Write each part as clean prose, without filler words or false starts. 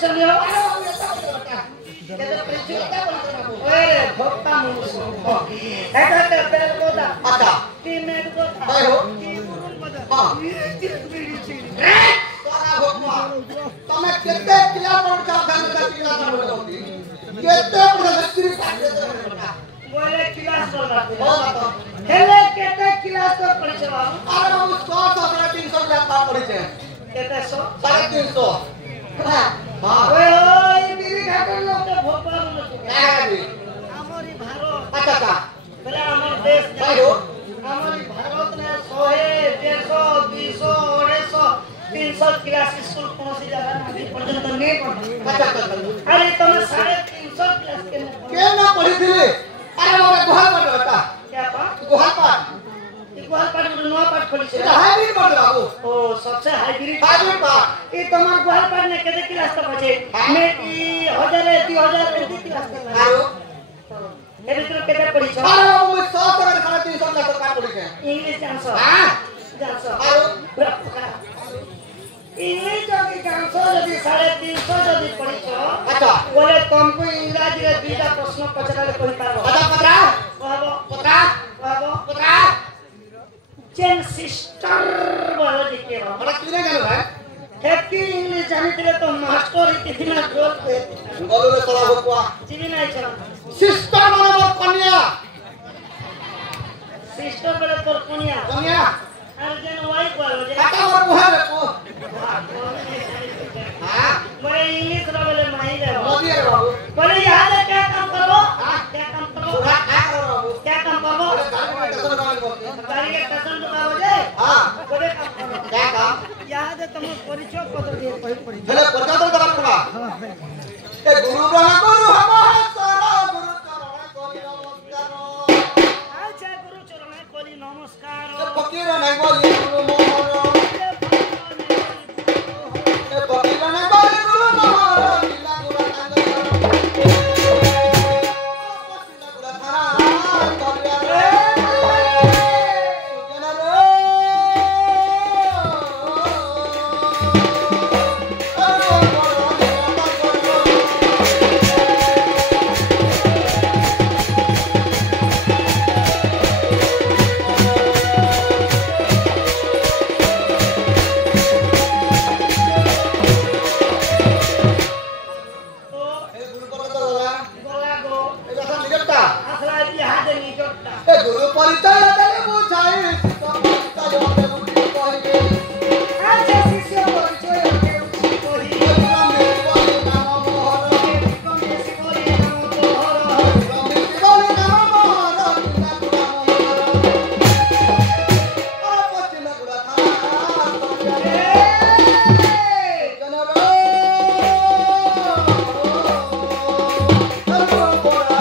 परिचय हो केते परिचय ओए भक्ता मुसो एटा ते बेल कोदा अच्छा तीन में कोदा भाई हो हां तोरा भक्ता तमे केते किला पड़ का धन का किला पड़ होती केते पड़ लकड़ी काटे बोले क्लास कर हो तो हेले केते क्लास कर परिचय अरे हम 100 300 लाख का परिचय केते 100 350 हां ओए ओए बिरी घाटन लोग के भोपा बोले आगे हमरी भारत अच्छा अच्छा बोले हमर देश भाई हो हमरी भारत ने 100 150 200 250 300 क्लास स्कूल कोनसी जगह नहीं पर्यंत नहीं पढ़ा अच्छा अच्छा अरे तुम 350 क्लास के के ना पढ़ी थी अरे मोरे गुहाल पाठ बता क्या पा गुहाल पाठ गुहाल पाठ में नवा पाठ खोली छे हाइब्रिड पाठ बाबू ओ सबसे हाइब्रिड पाठ ई तुम्हार गुहाल पाठ ने केते क्लास तक बचे मैं ई 1000 2000 एती क्लास तक आरो ए भीतर केते पढ़ी छ अरे बाबू मैं 100 से 350 लाख का पढ़ी छे इंग्लिश जानसो हां जानसो आरो इंग्लिश जदी जानसो जदी 350 जदी पढ़ी छ अच्छा बोले तुमको इंग्लिश रे दुईटा प्रश्न पचराले कहि पारबो अच्छा पत्रा कहबो पत्रा पत्रा चेन सिस्टर बोले दिखेबो हमरा किने जानो भाई हेती इंग्लिश जानितले तो मास्टर इतना जोर पे गलो रे सला बकुआ जीवी नहीं चला सिस्टर माने मोर कन्या सिस्टर बोले तोर कन्या कन्या और जन वाइफ बोले जे काका मोर गुहाल रे को हां बोले इंग्लिश रा बोले माही रे मोदी रे बाबू बोले यहां से क्या काम करो क्या काम करो पूरा क्या करो बाबू क्या काम करो गाड़ी के स्टेशन तो आओ जे हां बोले काम करो क्या काम यहां से तुम परिचय पत्र दे परिचय हेले परचा तो करा पड़ा ए गुरु ब्रह्मा गुरु हम सारा गुरु चरण कोली नमस्कार अच्छा गुरु चरण कोली नमस्कार फकीर नहीं बोली गुरु मोहन ए फकीर नहीं बोली गुरु मोहन लीला गुरु अंग लीला गुरु थाना करिया रे सुजना रे गुरु परिचय देले बुझाई समस्ता जोते बुद्धि कहिबे अच्छा शिष्य परिचय के कोही ब्रह्मे बोली नाम मोहन कमे से कोली नाम तोहर ब्रह्मे बोली नाम मोहन लीला गुरु मोहन आ पछिन गुरु थाना करिया रे जनरो अरो बोला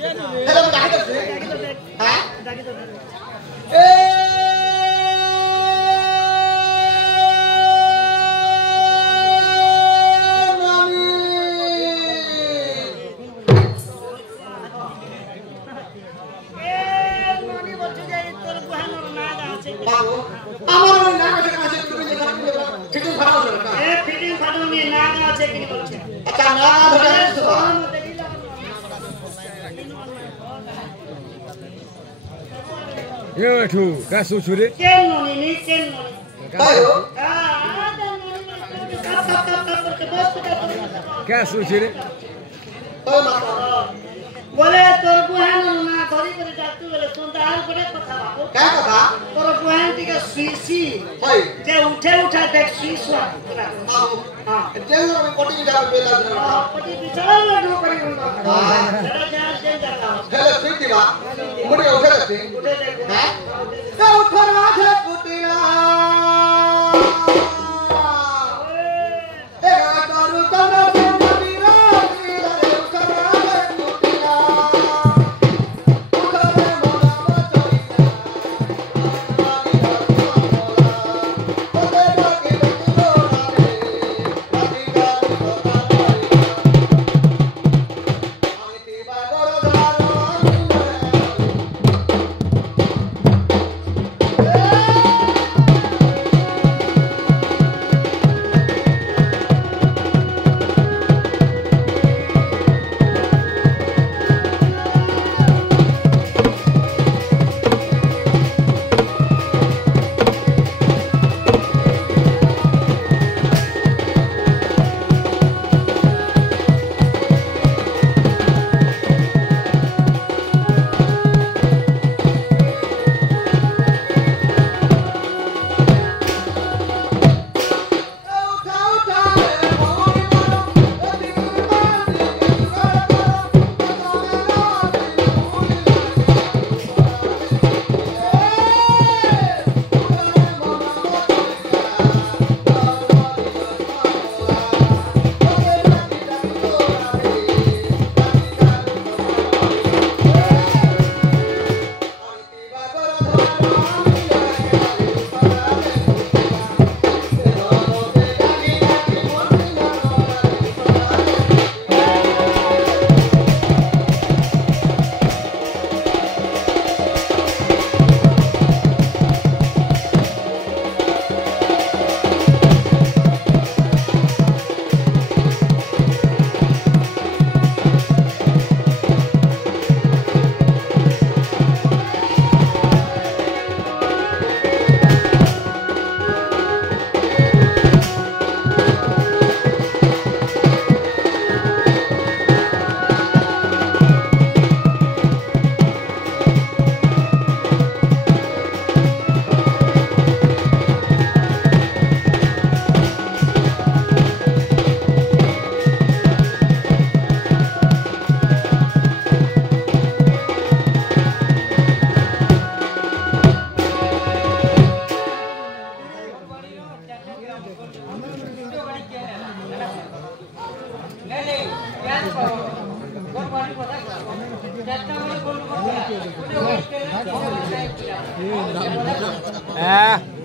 हेलो डाकी दे हां डाकी तो ए ননি বলছো যে তোর বুহানোর নাগ আছে बाबू আমার নাম আছে কাছে তুমি দেখা ফিটিং ফাটাও না এ ফিটিং ফাটাও নিয়ে নাগ আছে কি বলছে আচ্ছা না ধরে ये ठू कैसो छुरे কেন ননি নি কেন ননি তাই হো कैसो छुरे তো মাতা বলে তোর বুহান না ধরি করে যাতু বলে সুন্দর করে কথা বাবু কা কথা তোর বুহান থেকে সুইসি ভাই যে উঠে উঠা দেখ সুইসা বাবু হ্যাঁ जेल में कोटी जाओ बेला পটি বিছানা লো করি উন্ডা এটা যা যে জায়গা हेलो ठीक बा मुड़ी उठे रहते উঠে দেখো हैं तो उठर आखे कुटिया ए करू तने संगीरा रे उठर आखे कुटिया उठर मोला बचोइया ओते बाकी बेलो रे बाकी का आईती बागर धारो eh